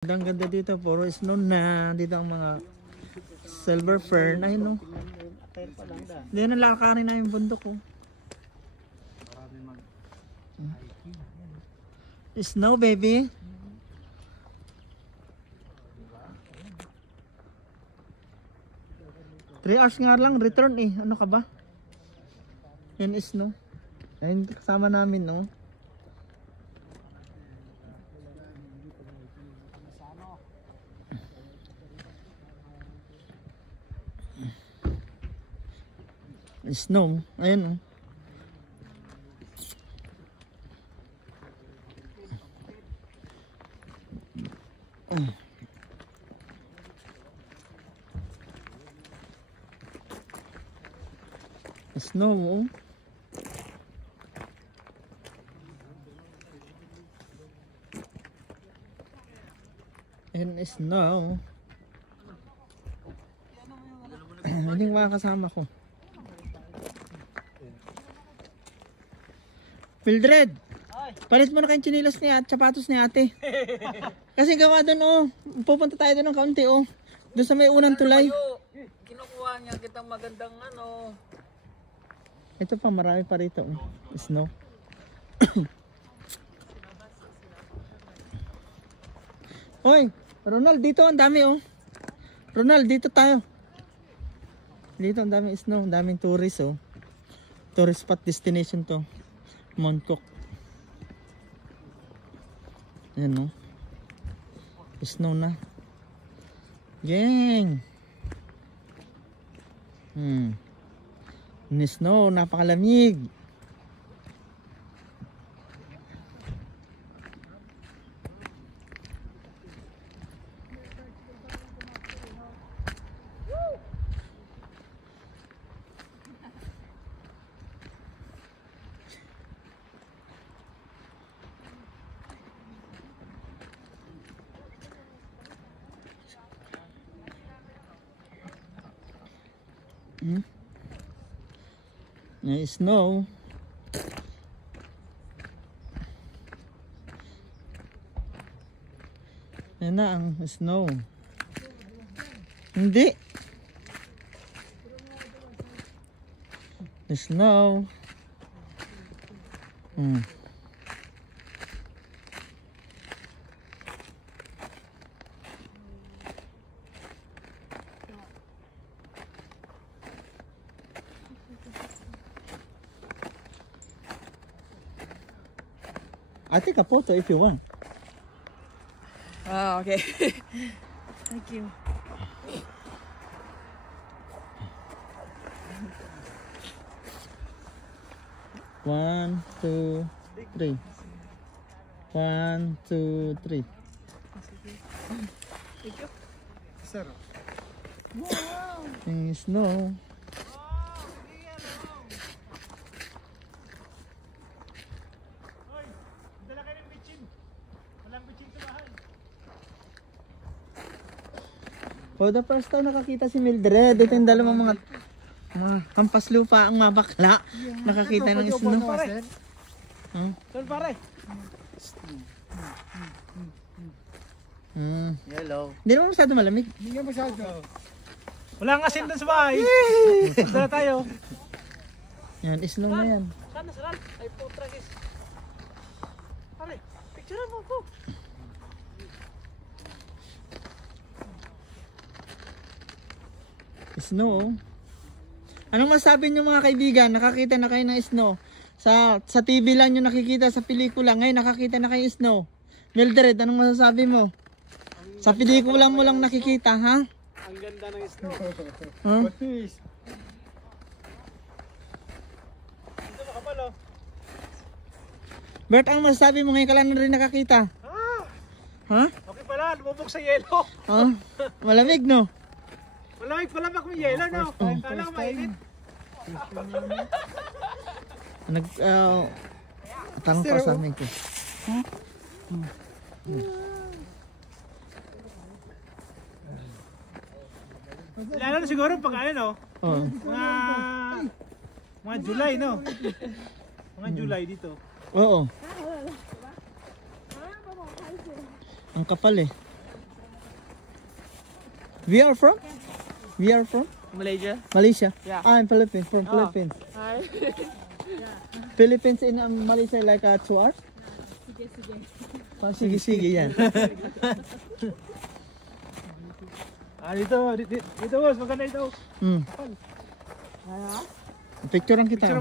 Ang ganda dito, puro snow na. Dito ang mga silver fern. Ayun no. Hindi na lakarin na yung bundok ko. Snow baby. Three hours nga lang return eh. Ano ka ba? Yan is snow. Ayun kasama namin no. Snow, ayun oh. Snow oh. Ayun snow. Hindi makakasama ko. Mildred, palit mo na kayong chinilas niya at sapatos ni ate. Kasi gawa doon oh, pupunta tayo doon ng kaunti oh. Doon sa may unang tulay. Kinukuha niya kitang magandang ano. Ito pa, marami pa rito oh. Snow. Hoy, Ronald, dito ang dami oh. Ronald, dito tayo. Dito ang dami snow, ang daming tourist oh. Tourist spot destination to. Mount Cook. Ayan no. Snow na. Gang. Snow, napakalamig. May snow. Yan na ang snow. Hindi. Snow. I take a photo if you want. Ah, okay. Thank you. One, two, three. 1, 2, 3. Thank you. Sir. Wow. Yung snow. For the first time nakakita si Mildred. Ito yung dalawang mga hampas lupa ang mabakla. Nakakita ng snow. Sir, pare. Hello. Hindi naman masyado malamig. Hindi nga masyado. Wala nga asin doon sa bahay. Dala tayo. Yan, snow na yan. Sana saran. Ay po, tragis. Pare, picture mo po. Snow. Anong masabi niyo mga kaibigan? Nakakita na kayo ng snow? Sa TV lang nyo nakikita, sa pelikula. Ngayon nakakita na kayo snow. Mildred, anong masasabi mo? Sa pelikula mo lang nakikita, ha? Ang ganda ng snow. Huh? Ito makapal oh. Bert, ang masasabi mo ngayon ka lang na rin nakakita? Ha? Okay pala, lumubog sa yelo. Malamig, no? Malamig pala bak may yelo, no? Kala ko mainit. Tanong ka sa amin ko. Lalo na siguro pag ano, no? Mga July, no? Mga July dito. Oo. Ang kapal eh. We are from? We are from? Malaysia. Malaysia? Yeah. I'm Philippines, from Oh. Philippines. Hi. Philippines in Malaysia like 2 hours? Sige, yan. Dito, dito boss, maganda ito. Mm. Picturean kita.